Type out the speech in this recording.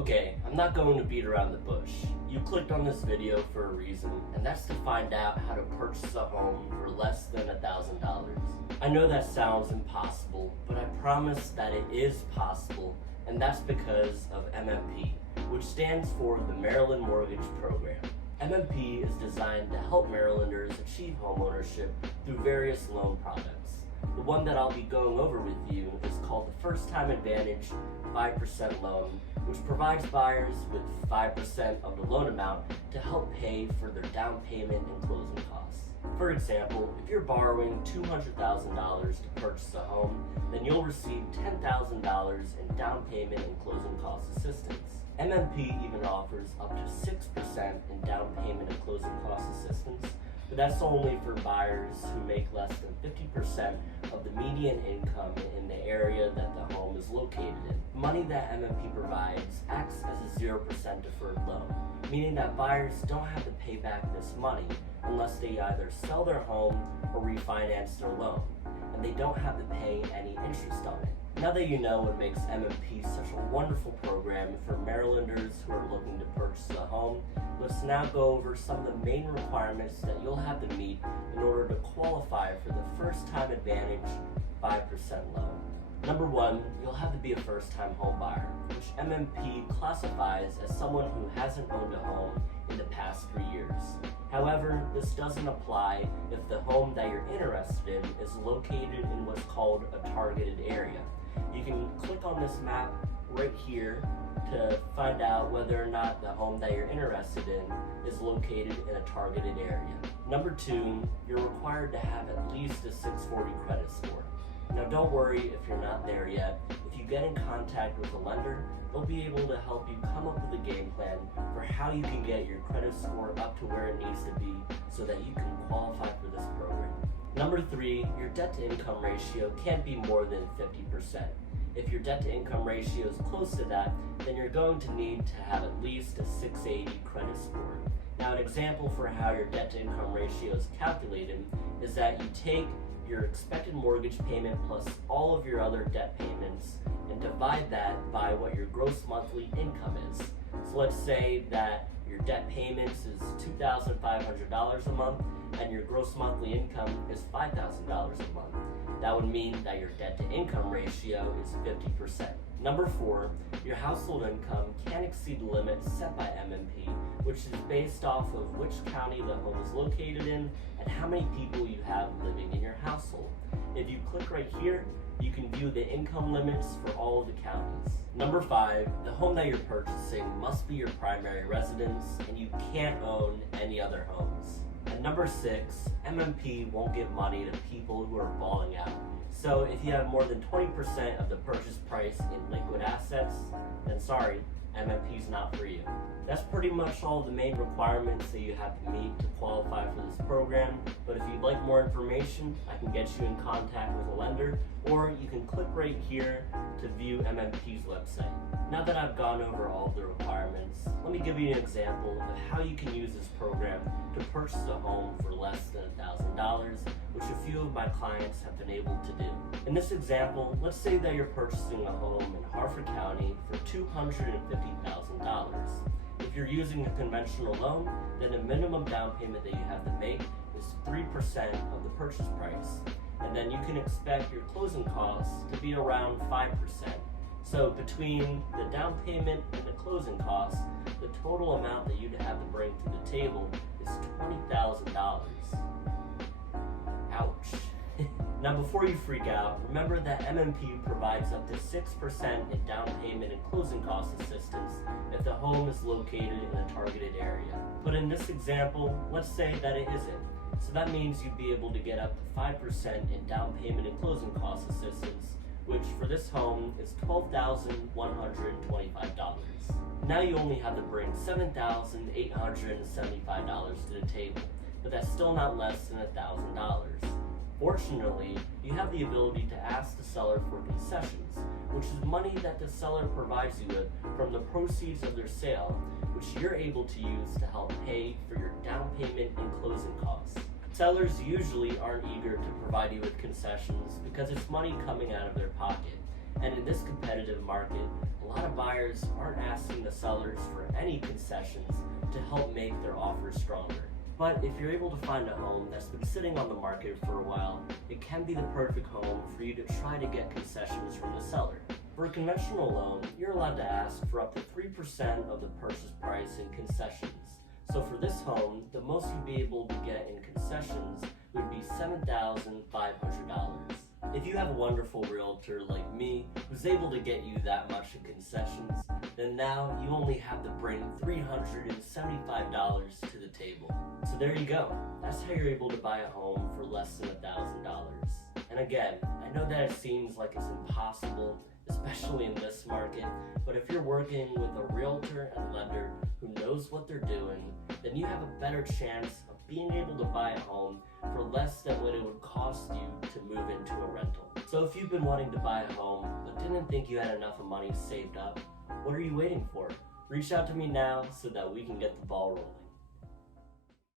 Okay, I'm not going to beat around the bush. You clicked on this video for a reason, and that's to find out how to purchase a home for less than $1,000. I know that sounds impossible, but I promise that it is possible, and that's because of MMP, which stands for the Maryland Mortgage Program. MMP is designed to help Marylanders achieve homeownership through various loan products. The one that I'll be going over with you is called the First Time Advantage 5% loan, which provides buyers with 5% of the loan amount to help pay for their down payment and closing costs. For example, if you're borrowing $200,000 to purchase a home, then you'll receive $10,000 in down payment and closing cost assistance. MMP even offers up to 6% in down payment and closing cost assistance, but that's only for buyers who make less than 50% of the median income in the area that the home is located in. The money that MMP provides acts as a 0% deferred loan, meaning that buyers don't have to pay back this money unless they either sell their home or refinance their loan, and they don't have to pay any interest on it. Now that you know what makes MMP such a wonderful program for Marylanders who are looking to purchase a home, let's now go over some of the main requirements that you'll have to meet in order to qualify for the First Time Advantage 5% loan. Number one, you'll have to be a first-time home buyer, which MMP classifies as someone who hasn't owned a home in the past 3 years. However, this doesn't apply if the home that you're interested in is located in what's called a targeted area. You can click on this map right here to find out whether or not the home that you're interested in is located in a targeted area. Number two, you're required to have at least a 640 credit score. Now don't worry if you're not there yet. If you get in contact with a lender, they'll be able to help you come up with a game plan for how you can get your credit score up to where it needs to be so that you can qualify for this program. Number three, your debt to income ratio can't be more than 50%. If your debt to income ratio is close to that, then you're going to need to have at least a 680 credit score. Now, an example for how your debt to income ratio is calculated is that you take your expected mortgage payment plus all of your other debt payments and divide that by what your gross monthly income is. So let's say that your debt payments is $2,500 a month and your gross monthly income is $5,000 a month. That would mean that your debt to income ratio is 50%. Number four, your household income can't exceed the limit set by MMP, which is based off of which county the home is located in and how many people you have living in your household. If you click right here, you can view the income limits for all of the counties. Number five, the home that you're purchasing must be your primary residence and you can't own any other homes. And number six, MMP won't give money to people who are balling out. So if you have more than 20% of the purchase price in liquid assets, then sorry, MMP's not for you. That's pretty much all the main requirements that you have to meet to qualify for this program, but if you'd like more information, I can get you in contact with a lender, or you can click right here to view MMP's website. Now that I've gone over all the requirements, let me give you an example of how you can use this program to purchase a home for less than $1,000, which a few of my clients have been able to do. In this example, let's say that you're purchasing a home in Harford County for $250,000. If you're using a conventional loan, then the minimum down payment that you have to make is 3% of the purchase price. And then you can expect your closing costs to be around 5%. So between the down payment and the closing costs, the total amount that you'd have to bring to the table is $20,000. Ouch. Now before you freak out, remember that MMP provides up to 6% in down payment and closing cost assistance if the home is located in a targeted area. But in this example, let's say that it isn't. So that means you'd be able to get up to 5% in down payment and closing cost assistance, which for this home is $12,125. Now you only have to bring $7,875 to the table, but that's still not less than $1,000. Fortunately, you have the ability to ask the seller for concessions, which is money that the seller provides you with from the proceeds of their sale, which you're able to use to help pay for your down payment and closing costs. Sellers usually aren't eager to provide you with concessions because it's money coming out of their pocket. And in this competitive market, a lot of buyers aren't asking the sellers for any concessions to help make their offers stronger. But if you're able to find a home that's been sitting on the market for a while, it can be the perfect home for you to try to get concessions from the seller. For a conventional loan, you're allowed to ask for up to 3% of the purchase price in concessions. So for this home, the most you'd be able to get in concessions would be $7,500. If you have a wonderful realtor like me who's able to get you that much in concessions, then now you only have to bring $375 to the table. So there you go. That's how you're able to buy a home for less than $1,000. And again, I know that it seems like it's impossible, especially in this market, but if you're working with a realtor and lender who knows what they're doing, then you have a better chance of being able to buy a home for less than what it would cost you to move into a rental. So if you've been wanting to buy a home but didn't think you had enough money saved up, what are you waiting for? Reach out to me now so that we can get the ball rolling.